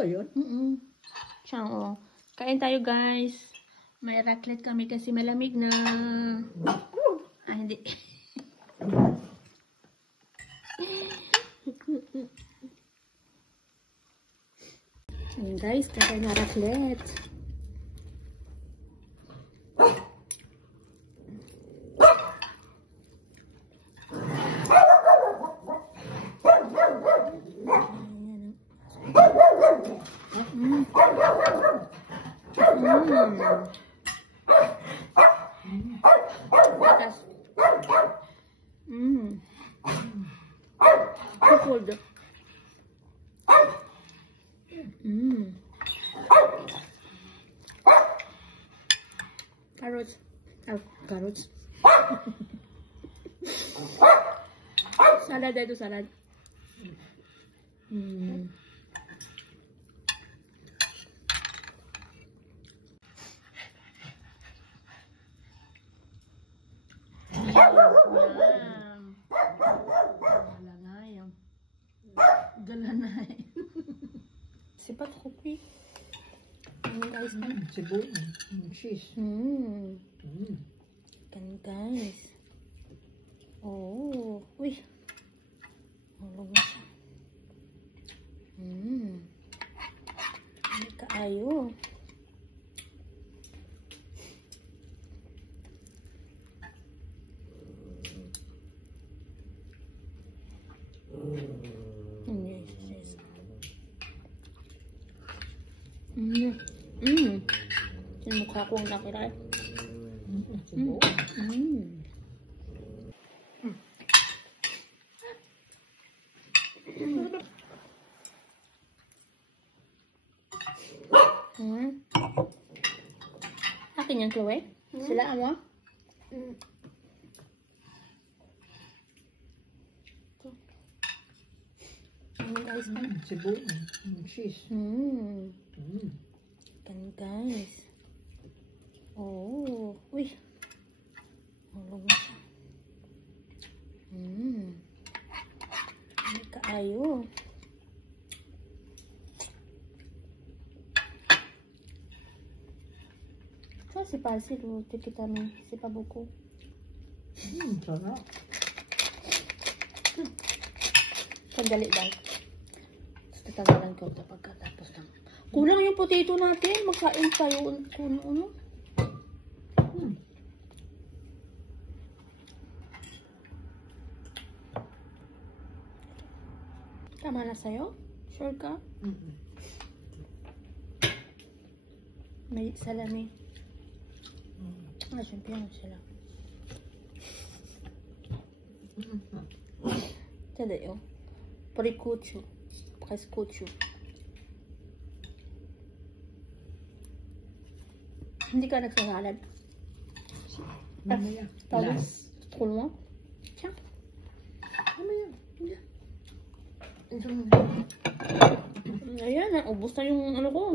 ba yun? Siya, kain tayo, guys. May raclette kami kasi malamig na. Ah, hindi. Ayan, guys, kain na raclette. Cold. Carrots. Oh, carrots. Salad itu salad. Galanay. Sipat kopi. Guys, Sibuyas, cheese. Kan guys. Oh, wih. Malong siya. Ini kaayo. Yung mukha ko ang nakiray. Akin yan, Chloe? Sila, ano? Guys, Sibuyas, cheese. Kan guys. Oh, wih. Malong siya. Ini kaayo. So, si Pasi, luto kita nih, si Pabuko. Sarap. Sandali lang. Tatanggalan ko ito pagkatapos ng... Kulang yung potato natin. Magkain tayo kung ano. Tama na sa'yo? Sure ka? May salami. Ah, siyempre ano sila. Tada yun. Parikucho. Preskucho. Hindi ka nagsasalad. Mamaya. Tapos, tukul mo? Siya. Mamaya. Ayan, ubos na yung ano ko.